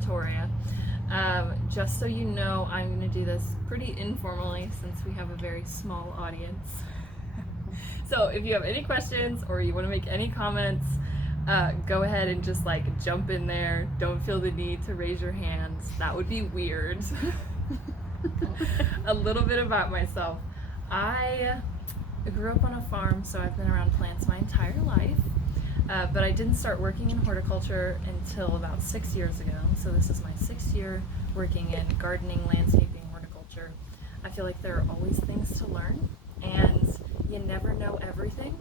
Toria. Just so you know, I'm going to do this pretty informally since we have a very small audience. So if you have any questions or you want to make any comments, go ahead and just like jump in there. Don't feel the need to raise your hands. That would be weird. A little bit about myself. I grew up on a farm, so I've been around plants my entire life. But I didn't start working in horticulture until about 6 years ago. So this is my 6th year working in gardening, landscaping, horticulture. I feel like there are always things to learn, and you never know everything.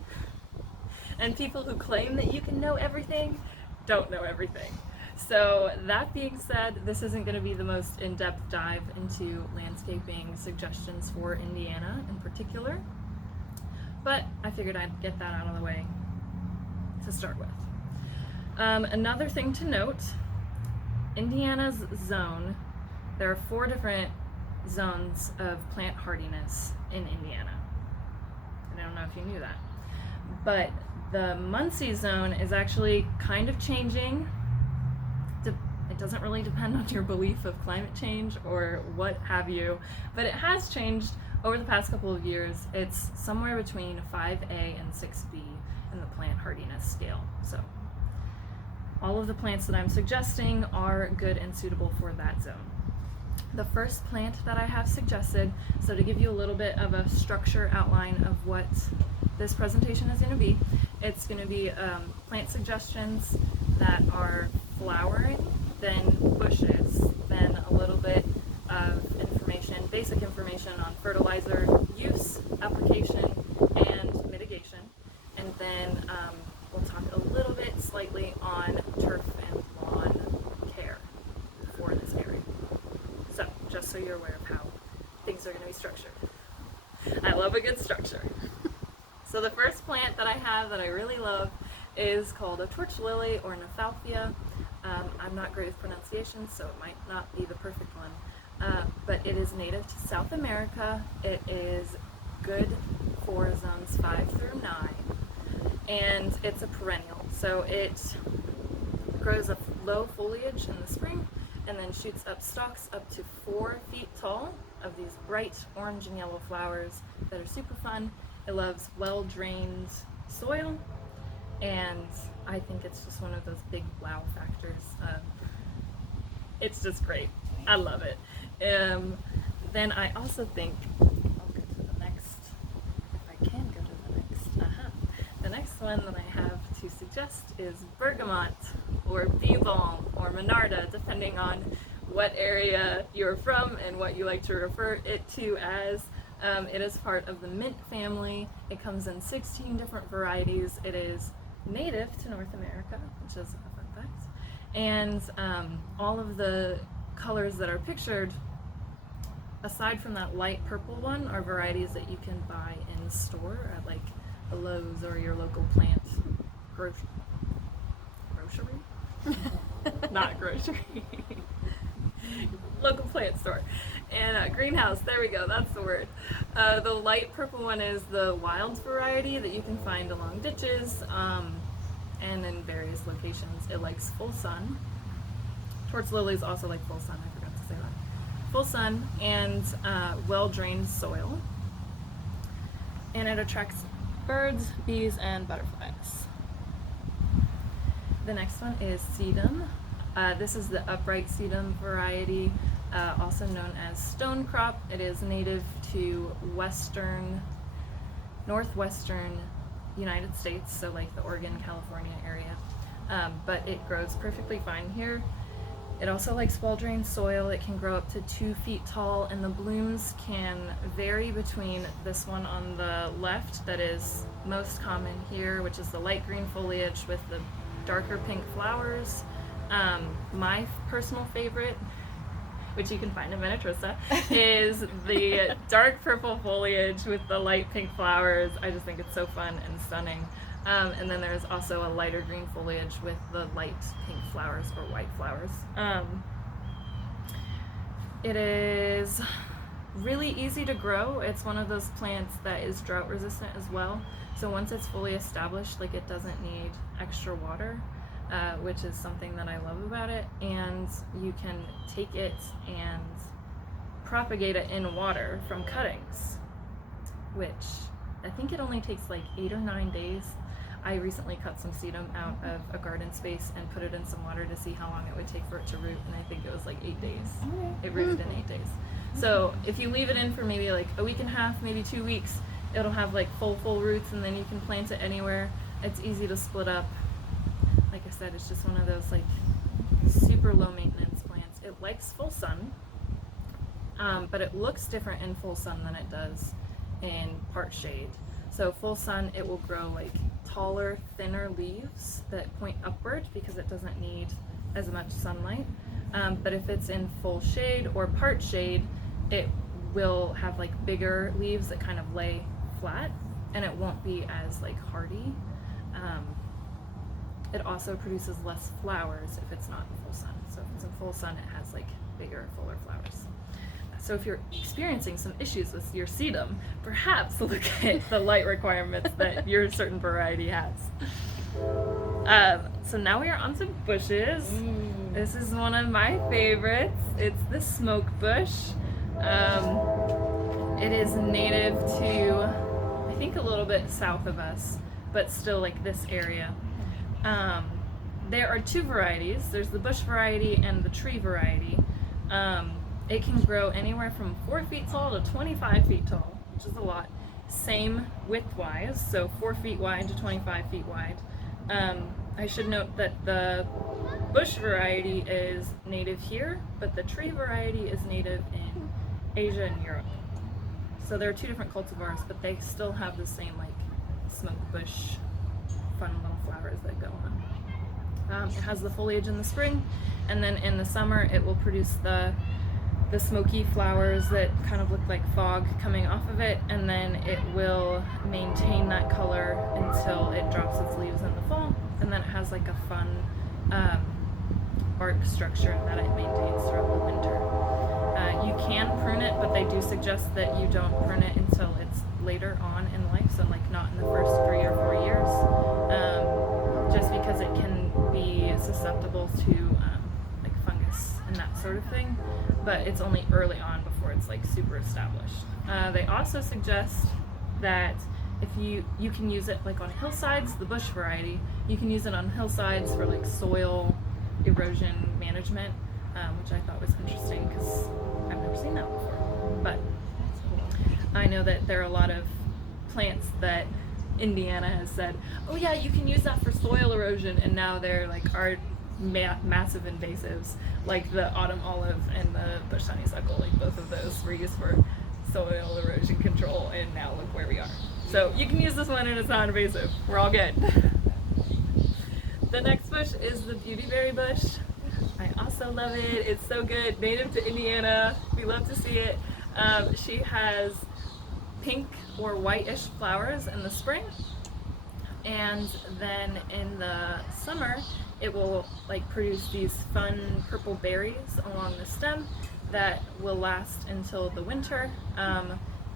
And people who claim that you can know everything don't know everything. So that being said, this isn't going to be the most in-depth dive into landscaping suggestions for Indiana in particular, but I figured I'd get that out of the way to start with. Another thing to note, Indiana's zone, there are 4 different zones of plant hardiness in Indiana. I don't know if you knew that. But the Muncie zone is actually kind of changing. It doesn't really depend on your belief of climate change or what have you, but it has changed over the past couple of years. It's somewhere between 5A and 6B in the plant hardiness scale. So all of the plants that I'm suggesting are good and suitable for that zone. The first plant that I have suggested, so to give you a little bit of a structure outline of what this presentation is going to be, it's going to be plant suggestions that are flowering, then bushes, then a little bit of information, basic information on fertilizer use, application, and mitigation. And then we'll talk a little bit slightly on turf and lawn care for this area. So, just so you're aware of how things are going to be structured. I love a good structure. So the first plant that I have that I really love is called a torch lily or Nephalthia. I'm not great with pronunciation, so it might not be the perfect one. But it is native to South America. It is good for zones 5 through 9. And it's a perennial. So it grows up low foliage in the spring and then shoots up stalks up to 4 feet tall of these bright orange and yellow flowers that are super fun. It loves well-drained soil, and I think it's just one of those big wow factors. It's just great. I love it. Then I also think, I'll go to the next, if I can go to the next. The next one that I have to suggest is Bergamot, or bee balm, or Monarda, depending on what area you're from and what you like to refer it to as. It is part of the mint family. It comes in 16 different varieties. It is native to North America, which is a fun fact. And all of the colors that are pictured, aside from that light purple one, are varieties that you can buy in the store at like the Lowe's or your local plant grocery? Not grocery. Local plant store. And greenhouse, there we go, that's the word. The light purple one is the wild variety that you can find along ditches and in various locations. It likes full sun. Torch lilies also like full sun, I forgot to say that. Full sun and well-drained soil. And it attracts birds, bees, and butterflies. The next one is Sedum. This is the upright sedum variety, also known as stone crop. It is native to northwestern United States, so like the Oregon, California area. But it grows perfectly fine here. It also likes well-drained soil. It can grow up to 2 feet tall, and the blooms can vary between this one on the left that is most common here, which is the light green foliage with the darker pink flowers. My personal favorite, which you can find in Venetrosa, is the dark purple foliage with the light pink flowers. I just think it's so fun and stunning. And then there's also a lighter green foliage with the light pink flowers or white flowers. It is really easy to grow. It's one of those plants that is drought resistant as well. So once it's fully established, like, it doesn't need extra water. which is something that I love about it. And you can take it and propagate it in water from cuttings, which I think it only takes like 8 or 9 days. I recently cut some sedum out of a garden space and put it in some water to see how long it would take for it to root, and I think it was like 8 days. It rooted in 8 days. So if you leave it in for maybe like a week and a half, maybe 2 weeks, it'll have like full roots, and then you can plant it anywhere. It's easy to split up. Like I said, it's just one of those like super low maintenance plants. It likes full sun, but it looks different in full sun than it does in part shade. So full sun, it will grow like taller, thinner leaves that point upward because it doesn't need as much sunlight. But if it's in full shade or part shade, it will have like bigger leaves that kind of lay flat, and it won't be as like hardy. It also produces less flowers if it's not in full sun. So if it's in full sun, it has like bigger, fuller flowers. So if you're experiencing some issues with your sedum, perhaps look at the light requirements that your certain variety has. So now we are on to bushes. This is one of my favorites. It's the smoke bush. It is native to, I think, a little bit south of us, but still like this area. There are 2 varieties. There's the bush variety and the tree variety. It can grow anywhere from 4 feet tall to 25 feet tall, which is a lot. Same width-wise, so 4 feet wide to 25 feet wide. I should note that the bush variety is native here, but the tree variety is native in Asia and Europe. So there are 2 different cultivars, but they still have the same like smoke bush, fun little flowers that go on. It has the foliage in the spring, and then in the summer it will produce the smoky flowers that kind of look like fog coming off of it, and then it will maintain that color until it drops its leaves in the fall, and then it has like a fun bark structure that it maintains throughout the winter. You can prune it, but they do suggest that you don't prune it until it's later on in life, so like not in the first 3 or 4 years, just because it can be susceptible to like fungus and that sort of thing, but it's only early on before it's like super established. They also suggest that if you can use it like on hillsides, the bush variety, you can use it on hillsides for like soil erosion management, which I thought was interesting because I've never seen that before. But I know that there are a lot of plants that Indiana has said, oh yeah, you can use that for soil erosion, and now they're like are massive invasives, like the autumn olive and the bush honeysuckle. Like both of those were used for soil erosion control, and now look where we are. So you can use this one and it's not invasive. We're all good. The next bush is the beautyberry bush. I also love it. It's so good. Native to Indiana. We love to see it. She has pink or whitish flowers in the spring, and then in the summer it will like produce these fun purple berries along the stem that will last until the winter.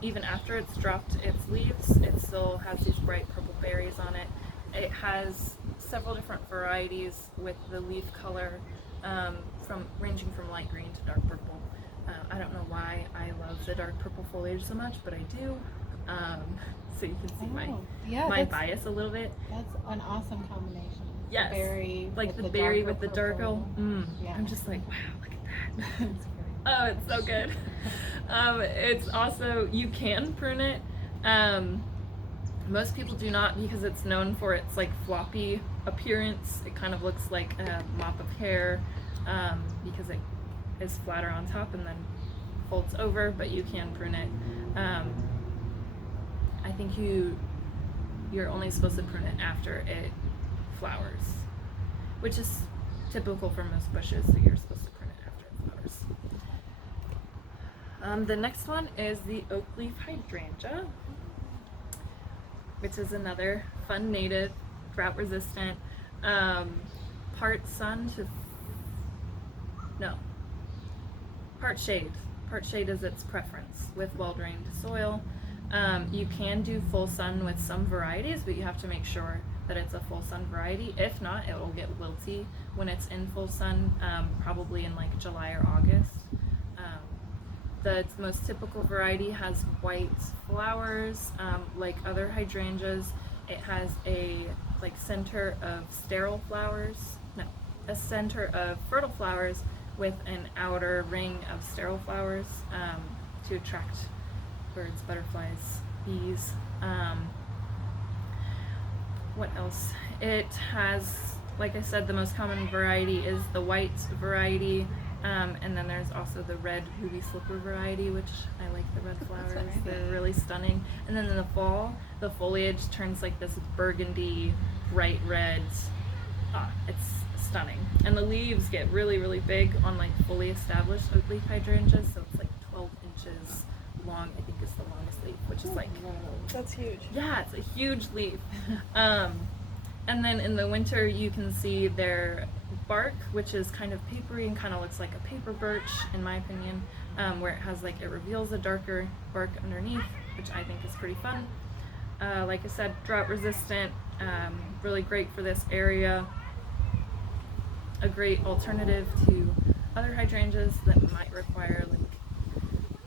Even after it's dropped its leaves, it still has these bright purple berries on it. It has several different varieties with the leaf color ranging from light green to dark purple. I don't know why I love the dark purple foliage so much, but I do. So you can see my bias a little bit. That's an awesome combination. Yes, the berry like with the berry with the purple. dark. Yeah. I'm just like, wow, look at that. Oh, it's so good. It's also, you can prune it. Most people do not, because it's known for its like floppy appearance. It kind of looks like a mop of hair, because it is flatter on top and then folds over, but you can prune it. I think you're only supposed to prune it after it flowers, which is typical for most bushes, so you're supposed to prune it after it flowers. The next one is the oak leaf hydrangea, which is another fun native, drought resistant, part shade. Part shade is its preference with well-drained soil. You can do full sun with some varieties, but you have to make sure that it's a full sun variety. If not, it will get wilty when it's in full sun, probably in like July or August. The most typical variety has white flowers, like other hydrangeas. It has a center of sterile flowers, no, a center of fertile flowers with an outer ring of sterile flowers to attract birds, butterflies, bees. What else? It has, like I said, the most common variety is the white variety. And then there's also the red ruby slipper variety, which I like the red flowers. They're really stunning. And then in the fall, the foliage turns like this burgundy, bright red. It's stunning. And the leaves get really, really big on like fully established leaf hydrangeas. So it's like 12 inches long, I think is the longest leaf, which is like... That's huge. Yeah, it's a huge leaf. And then in the winter, you can see their bark, which is kind of papery and kind of looks like a paper birch, in my opinion, where it has it reveals a darker bark underneath, which I think is pretty fun. Like I said, drought resistant, really great for this area. A great alternative to other hydrangeas that might require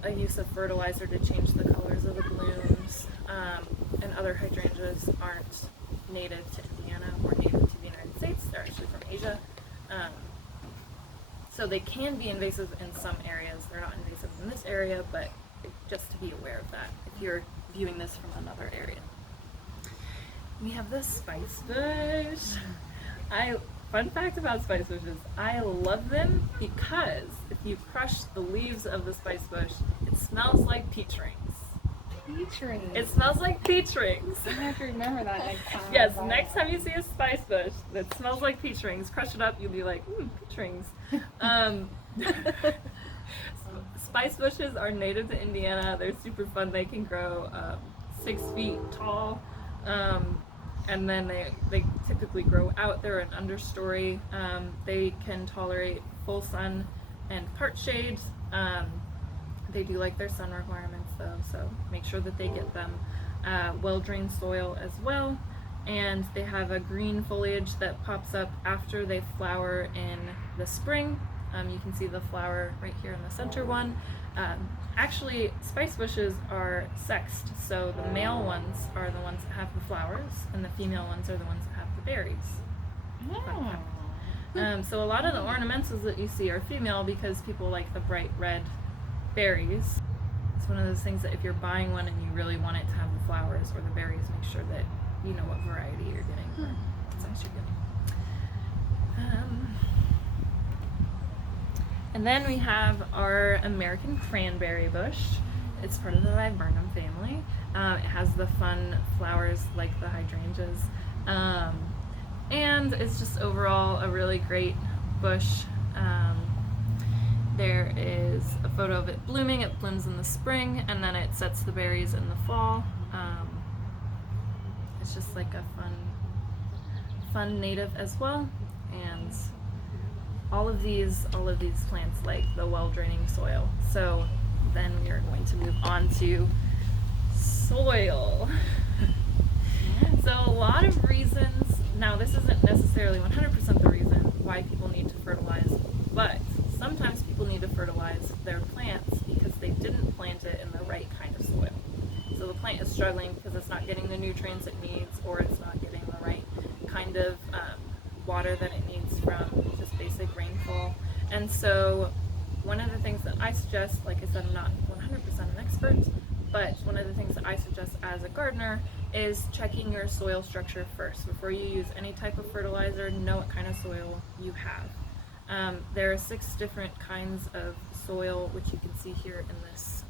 a use of fertilizer to change the colors of the blooms, and other hydrangeas aren't native to Indiana or native to the United States. They're actually from Asia. So they can be invasive in some areas. They're not invasive in this area, but just to be aware of that if you're viewing this from another area. We have the spice bush. Fun fact about spice bushes, I love them because if you crush the leaves of the spice bush, it smells like peach rings. Peach rings. It smells like peach rings. I have to remember that next time. Yes, next time you see a spice bush that smells like peach rings, crush it up, you'll be like, peach rings. Spice bushes are native to Indiana. They're super fun. They can grow 6 feet tall. And then they typically grow out. They're an understory. They can tolerate full sun and part shade. They do like their sun requirements though, so make sure that they get them. Well-drained soil as well. And they have a green foliage that pops up after they flower in the spring. You can see the flower right here in the center one. Actually, spice bushes are sexed, so the male ones are the ones that have the flowers, and the female ones are the ones that have the berries. Oh. So a lot of the ornamentals that you see are female because people like the bright red berries. It's one of those things that if you're buying one and you really want it to have the flowers or the berries, make sure that you know what variety you're getting or what size you're getting. And then we have our American cranberry bush. It's part of the viburnum family. It has the fun flowers like the hydrangeas. And it's just overall a really great bush. There is a photo of it blooming. It blooms in the spring and then it sets the berries in the fall. It's just like a fun native as well. And all of these plants like the well-draining soil. So then we are going to move on to soil. So a lot of reasons, now this isn't necessarily 100% the reason why people need to fertilize, but sometimes people need to fertilize their plants because they didn't plant it in the right kind of soil. So the plant is struggling because it's not getting the nutrients it needs, or it's not getting the right kind of water that it needs from just basic rainfall. And so one of the things that I suggest, like I said, I'm not 100% an expert, but one of the things that I suggest as a gardener is checking your soil structure first. Before you use any type of fertilizer, know what kind of soil you have. There are 6 different kinds of soil, which you can see here in this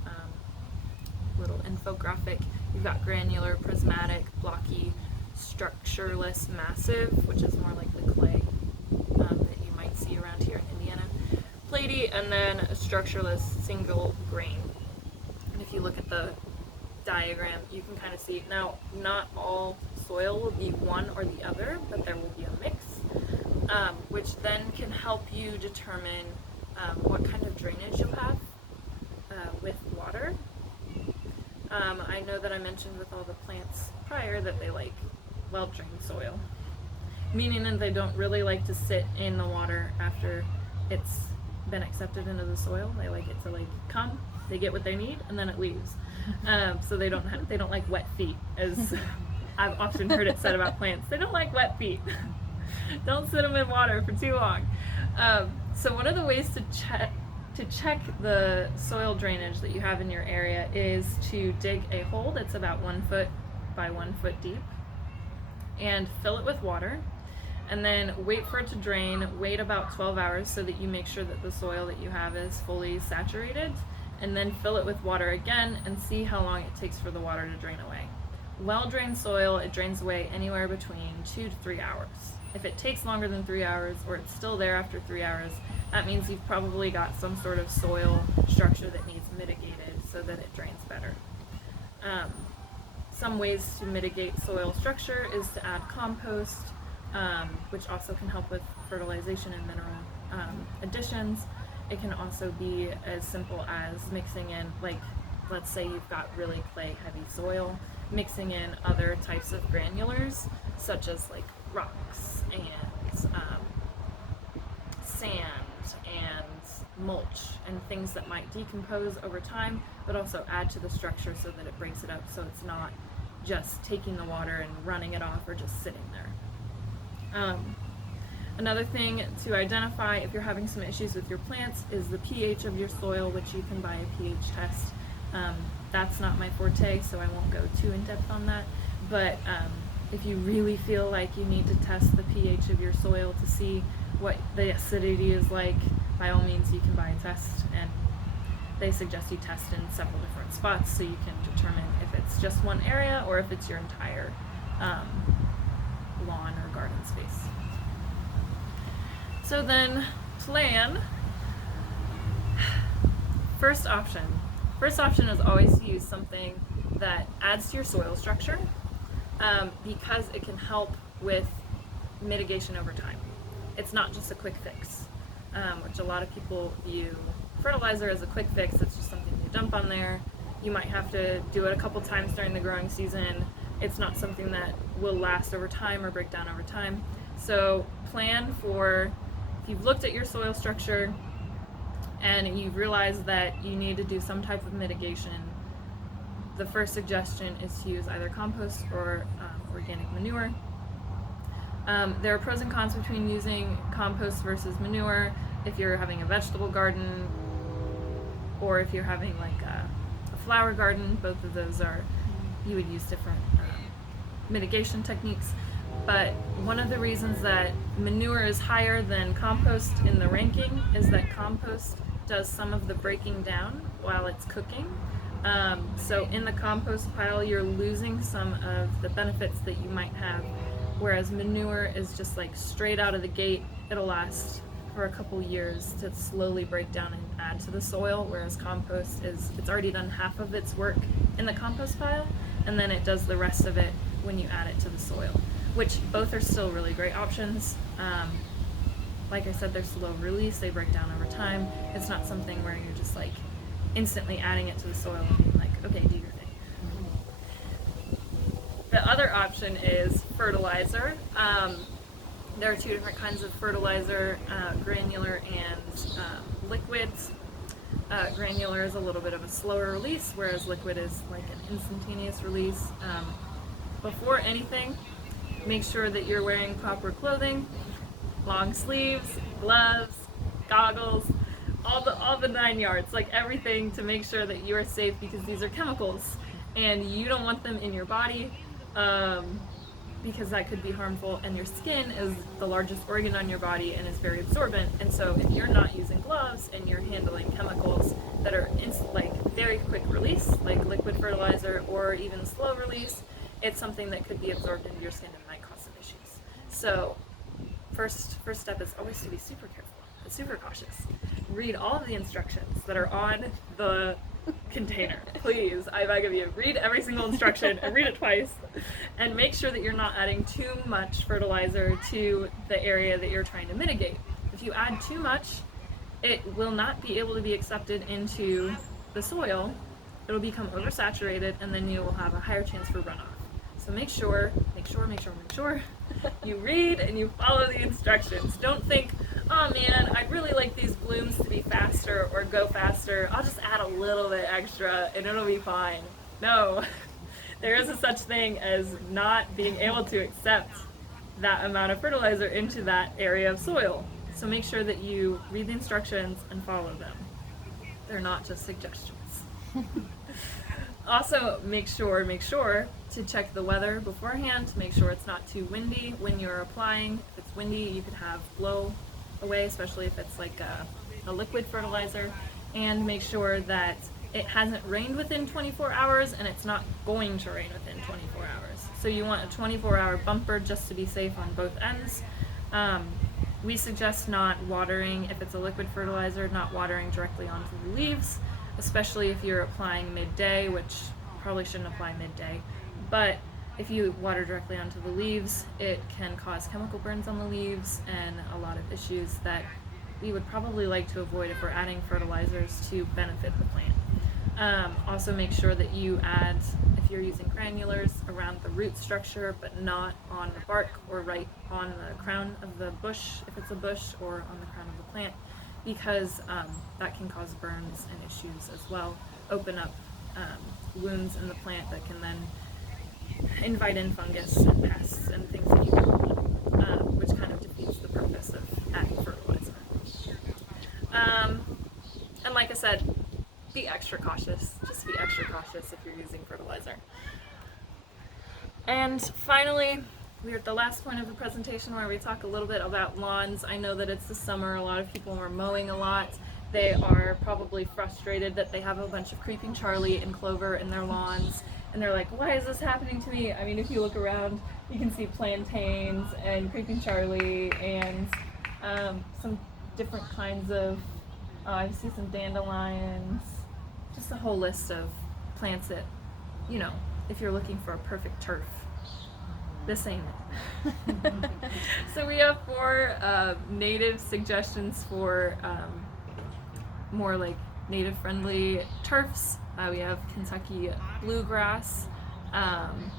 little infographic. You've got granular, prismatic, blocky, structureless, massive, which is more like the clay that you might see around here in Indiana, platy, and then a structureless single grain. And if you look at the diagram, you can kind of see, now not all soil will be one or the other, but there will be a mix, which then can help you determine what kind of drainage you'll have with water. I know that I mentioned with all the plants prior that they like well-drained soil, meaning that they don't really like to sit in the water after it's been accepted into the soil. They like it to like come, they get what they need, and then it leaves. So they don't like wet feet, as I've often heard it said about plants. They don't like wet feet. Don't sit them in water for too long. So one of the ways to check the soil drainage that you have in your area is to dig a hole that's about 1 foot by 1 foot deep and fill it with water, and then wait for it to drain. Wait about 12 hours so that you make sure that the soil that you have is fully saturated, and then fill it with water again and see how long it takes for the water to drain away. Well-drained soil, it drains away anywhere between 2 to 3 hours. If it takes longer than 3 hours, or it's still there after 3 hours, that means you've probably got some sort of soil structure that needs mitigated so that it drains better. Some ways to mitigate soil structure is to add compost, which also can help with fertilization and mineral additions. It can also be as simple as mixing in, like, let's say you've got really clay-heavy soil, mixing in other types of granulars, such as like rocks and sand and mulch and things that might decompose over time, but also add to the structure so that it breaks it up, so it's not just taking the water and running it off or just sitting there. Another thing to identify if you're having some issues with your plants is the pH of your soil, which you can buy a pH test. That's not my forte, so I won't go too in depth on that, but if you really feel like you need to test the pH of your soil to see what the acidity is like, by all means you can buy a test, and they suggest you test in several different spots so you can determine if it's just one area or if it's your entire lawn or garden space. So then plan. First option is always to use something that adds to your soil structure, because it can help with mitigation over time. It's not just a quick fix, which a lot of people view fertilizer as a quick fix. It's just something you dump on there. You might have to do it a couple times during the growing season. It's not something that will last over time or break down over time. So plan for, if you've looked at your soil structure and you've realized that you need to do some type of mitigation, the first suggestion is to use either compost or organic manure. There are pros and cons between using compost versus manure. If you're having a vegetable garden, or if you're having like a flower garden, both of those are, you would use different mitigation techniques. But one of the reasons that manure is higher than compost in the ranking is that compost does some of the breaking down while it's cooking. So in the compost pile, you're losing some of the benefits that you might have, whereas manure is just like straight out of the gate. It'll last for a couple years to slowly break down and add to the soil, whereas compost it's already done half of its work in the compost pile, and then it does the rest of it when you add it to the soil, which both are still really great options. Like I said, they're slow release, they break down over time. It's not something where you're just like instantly adding it to the soil and being like, okay, do your thing. The other option is fertilizer. There are two different kinds of fertilizer, granular and liquids. Granular is a little bit of a slower release, whereas liquid is like an instantaneous release. Before anything, make sure that you're wearing proper clothing, long sleeves, gloves, goggles, all the 9 yards, like everything to make sure that you are safe, because these are chemicals and you don't want them in your body, because that could be harmful, and your skin is the largest organ on your body and is very absorbent, and so if you're not using gloves and you're handling chemicals that are like very quick release, like liquid fertilizer, or even slow release, it's something that could be absorbed into your skin and might cause some issues. So first step is always to be super careful and super cautious. Read all of the instructions that are on the container. Please, I beg of you, read every single instruction and read it twice, and make sure that you're not adding too much fertilizer to the area that you're trying to mitigate. If you add too much, it will not be able to be accepted into the soil it'll become oversaturated, and then you will have a higher chance for runoff. So make sure you read and you follow the instructions. Don't think, oh man, I'd really like these blooms to be faster or go faster. I'll just add a little bit extra and it'll be fine. No, there is a such thing as not being able to accept that amount of fertilizer into that area of soil. So make sure that you read the instructions and follow them. They're not just suggestions. Also, make sure to check the weather beforehand to make sure it's not too windy when you're applying. If it's windy, you could have blow away, especially if it's like a liquid fertilizer. And make sure that it hasn't rained within 24 hours and it's not going to rain within 24 hours. So you want a 24-hour bumper just to be safe on both ends. We suggest not watering, if it's a liquid fertilizer, not watering directly onto the leaves, especially if you're applying midday, which probably shouldn't apply midday. But if you water directly onto the leaves, it can cause chemical burns on the leaves and a lot of issues that we would probably like to avoid if we're adding fertilizers to benefit the plant. Also make sure that you add, if you're using granulars, around the root structure, but not on the bark or right on the crown of the bush, if it's a bush, or on the crown of the plant, because that can cause burns and issues as well. Open up wounds in the plant that can then invite in fungus and pests and things that you don't want, which kind of defeats the purpose of adding fertilizer. And like I said, be extra cautious. Just be extra cautious if you're using fertilizer. And finally, we're at the last point of the presentation where we talk a little bit about lawns. I know that it's the summer, a lot of people are mowing a lot. They are probably frustrated that they have a bunch of creeping Charlie and clover in their lawns, and they're like, why is this happening to me? I mean, if you look around, you can see plantains and creeping Charlie and some different kinds of, I see some dandelions, just a whole list of plants that, you know, if you're looking for a perfect turf, this ain't it. So we have 4 native suggestions for more like native friendly turfs. We have Kentucky bluegrass. I'm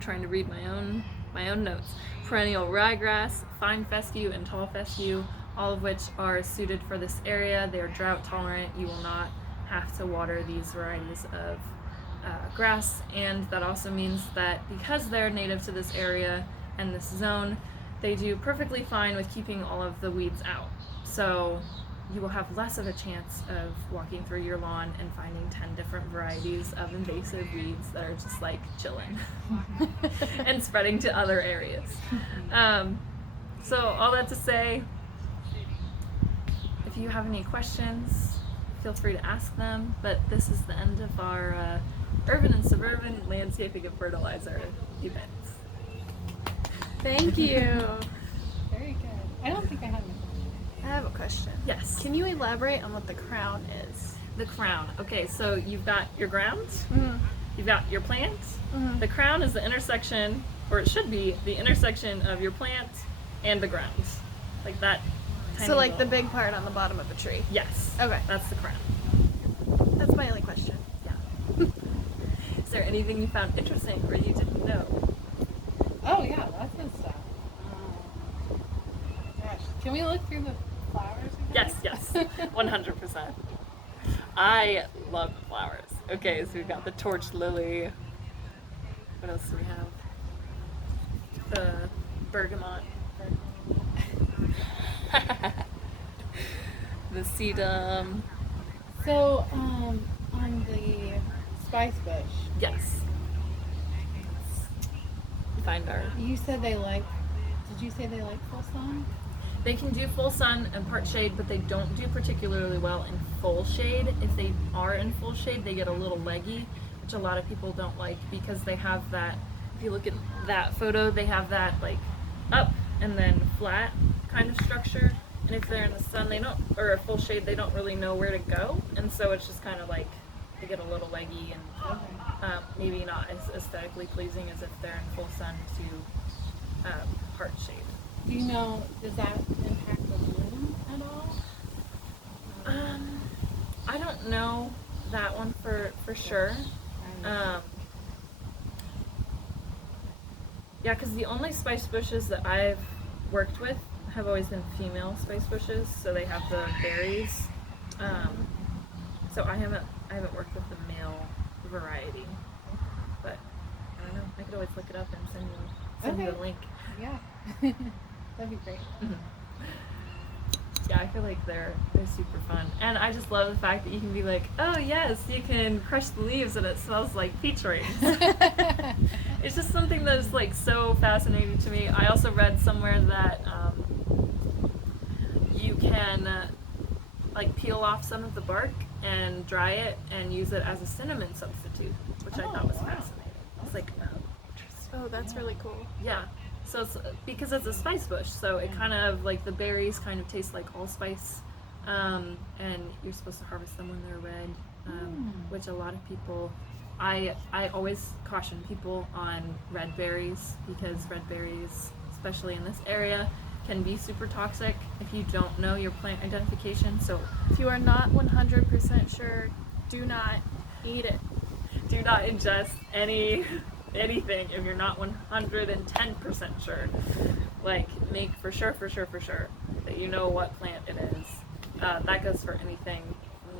trying to read my own notes. Perennial ryegrass, fine fescue, and tall fescue, all of which are suited for this area. They are drought tolerant. You will not have to water these varieties of grass, and that also means that because they're native to this area and this zone, they do perfectly fine with keeping all of the weeds out. So you will have less of a chance of walking through your lawn and finding 10 different varieties of invasive weeds that are just like chilling and spreading to other areas. So all that to say, if you have any questions, feel free to ask them, but this is the end of our urban and suburban landscaping and fertilizer events. Thank you. Very good. I don't think I have any. I have a question. Yes. Can you elaborate on what the crown is? The crown. Okay, so you've got your grounds, Mm-hmm. you've got your plants. Mm-hmm. The crown is the intersection, or it should be the intersection of your plant and the grounds. Like that tiny So like the little- big part on the bottom of a tree. Yes. Okay. That's the crown. That's my only question. Yeah. Is there anything you found interesting or you didn't know? Oh yeah, lots of stuff. Gosh, can we look through the flowers again? Yes, 100%. I love flowers. Okay, so we've got the torch lily. What else do we have? The bergamot. The sedum. So, on the spice bush, Yes. Find our. you said they like. Did you say they like full sun? They can do full sun and part shade, but they don't do particularly well in full shade. If they are in full shade, they get a little leggy, which a lot of people don't like because they have that, if you look at that photo, they have that like up and then flat kind of structure. And if they're in the sun, they don't, or a full shade, they don't really know where to go. And so it's just kind of like, they get a little leggy and maybe not as aesthetically pleasing as if they're in full sun to part shade. Do you know, does that impact the bloom at all? I don't know that one for sure. Yeah, because the only spice bushes that I've worked with have always been female spice bushes, so they have the berries. So I haven't worked with the male variety, but I don't know. I could always look it up and send you the link. Yeah. That'd be great. Yeah, I feel like they're super fun, and I just love the fact that you can be like, oh yes, you can crush the leaves and it smells like peach rings. It's just something that's like so fascinating to me. I also read somewhere that you can like peel off some of the bark and dry it and use it as a cinnamon substitute, which I thought was fascinating. It's like, oh, interesting. Oh, that's really cool. Yeah. So it's because it's a spice bush, so it kind of like the berries kind of taste like allspice, and you're supposed to harvest them when they're red, which a lot of people, I always caution people on red berries because red berries, especially in this area, can be super toxic if you don't know your plant identification. So If you are not 100% sure, do not eat it. do not ingest anything if you're not 110% sure. Like, make for sure that you know what plant it is. That goes for anything,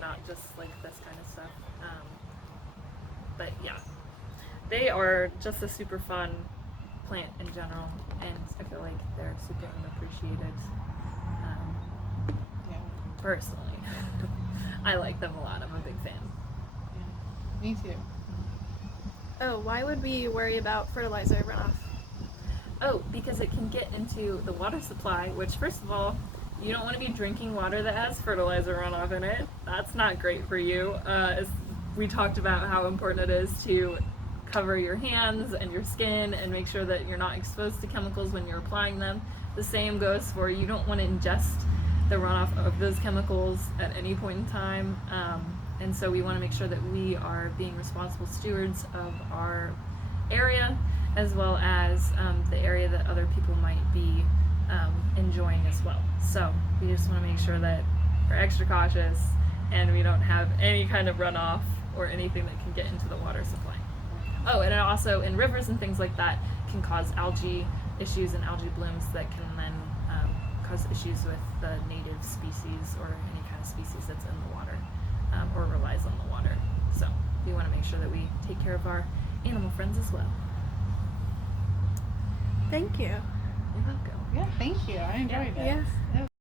not just like this kind of stuff. But yeah, they are just a super fun plant in general, and I feel like they're super unappreciated. Personally, I like them a lot. I'm a big fan. Yeah. Me too. Oh, why would we worry about fertilizer runoff? Oh, because it can get into the water supply, which first of all, you don't want to be drinking water that has fertilizer runoff in it. That's not great for you. We talked about how important it is to cover your hands and your skin and make sure that you're not exposed to chemicals when you're applying them. The same goes for you don't want to ingest the runoff of those chemicals at any point in time. And so we want to make sure that we are being responsible stewards of our area, as well as the area that other people might be enjoying as well. So we just want to make sure that we're extra cautious and we don't have any kind of runoff or anything that can get into the water supply. Oh, and it also in rivers and things like that can cause algae issues and algae blooms that can then cause issues with the native species or any kind of species that's in the water. Or relies on the water. So we want to make sure that we take care of our animal friends as well. Thank you. You're welcome. Yeah, thank you. I enjoyed it. Yeah. That was